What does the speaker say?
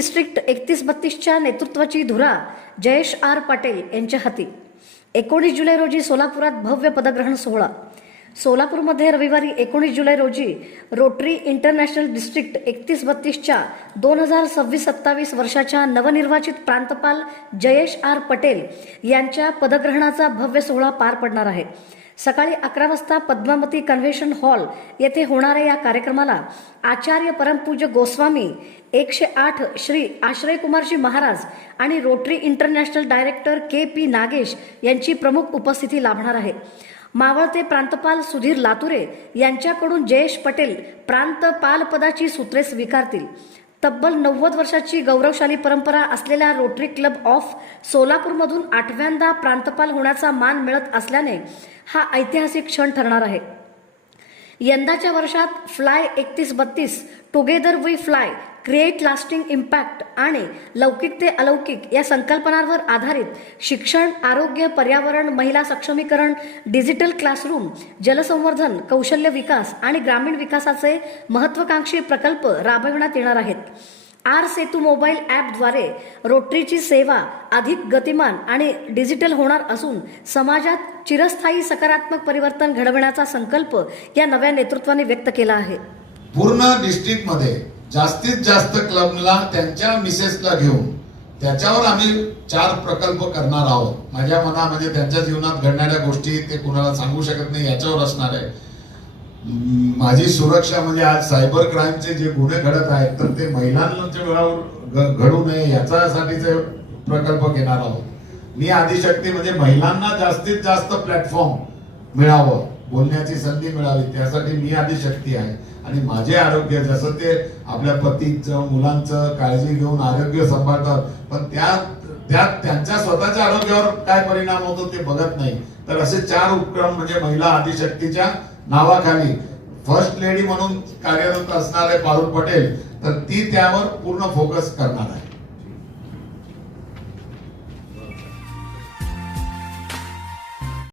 District 3132च्या नेतृत्वाची धुरा Jayesh R Patil यांच्या हाती। 19 जुलै रोजी सोलापुरात भव्य पदग्रहण सोहळा। सोलापूरमध्ये रविवारी 19 जुलै रोजी रोटरी इंटरनॅशनल डिस्ट्रिक्ट 3132च्या 2026-27 वर्षाच्या नवनिर्वाचित प्रांतपाल जयेश आर पाटील यांच्या पदग्रहणाचा भव्य सोहळा पार पडणार आहे। सकाळी 11 वाजता पद्मावती कन्व्हेन्शन हॉल येथे होणाऱ्या या कार्यक्रमाला आचार्य परमपूज्य गोस्वामी 108 श्री आश्रयकुमारजी महाराज आणि rotary international director KP Nagesh यांची प्रमुख उपस्थिती लाभणार आहे। मावळते प्रांतपाल सुधीर लातुरे यांच्याकडून जयेश पाटील प्रांतपाल पदाची सूत्रे स्वीकारतील। तब्बल 90 वर्षाची गौरवशाली परंपरा असलेल्या रोटरी क्लब ऑफ सोलापूरमधून 8व्यांदा प्रांतपाल होण्याचा मान मिळत असल्याने हा ऐतिहासिक क्षण ठरणार आहे। यंदाच्या वर्षात fly 3132 together we fly create lasting impact आणि लौकिक ते अलौकिक या संकल्पनांवर आधारित शिक्षण, आरोग्य, पर्यावरण, महिला सक्षमीकरण, डिजिटल क्लासरूम, जलसंवर्धन, कौशल्य विकास आणि ग्रामीण विकासाचे महत्त्वाकांक्षी प्रकल्प राबविण्यात येणार आहेत। आर सेतू मोबाईल ॲपद्वारे रोटरीची सेवा अधिक गतिमान आणि डिजिटल होणार असून समाजात चिरस्थायी सकारात्मक परिवर्तन घडविण्याचा संकल्प या नव्या नेतृत्वाने व्यक्त केला आहे। पूर्ण डिस्ट्रिक्ट मध्ये जास्तीत जास्त क्लबला त्यांच्या मिसेसला घेऊन त्याच्यावर आम्ही 4 प्रकल्प करणार आहोत। माझ्या मनामध्ये त्यांच्या जीवनात घडणाऱ्या गोष्टी ते कुणाला सांगू शकत नाही याच्यावर असणार आहे। माझी सुरक्षा म्हणजे आज सायबर क्राईमचे जे गुन्हे घडत आहेत तर ते महिलांच्या वेळावर घडू नये याच्यासाठीचे प्रकल्प घेणार आहोत। मी आदिशक्ती म्हणजे महिलांना जास्तीत जास्त प्लॅटफॉर्म मिळावं, बोलण्याची संधी मिळावी त्यासाठी मी आदिशक्ती आहे। आणि माझे आरोग्य जसं ते आपल्या पतीचं मुलांचं काळजी घेऊन आरोग्य सांभाळतात पण त्यांच्या स्वतःच्या आरोग्यावर काय परिणाम होतो ते बघत नाही। तर असे 4 उपक्रम म्हणजे महिला आदिशक्तीच्या नावाखाली फर्स्ट लेडी म्हणून कार्यरत असणारे पारुल पटेल तर ती त्यावर पूर्ण फोकस करणार आहे।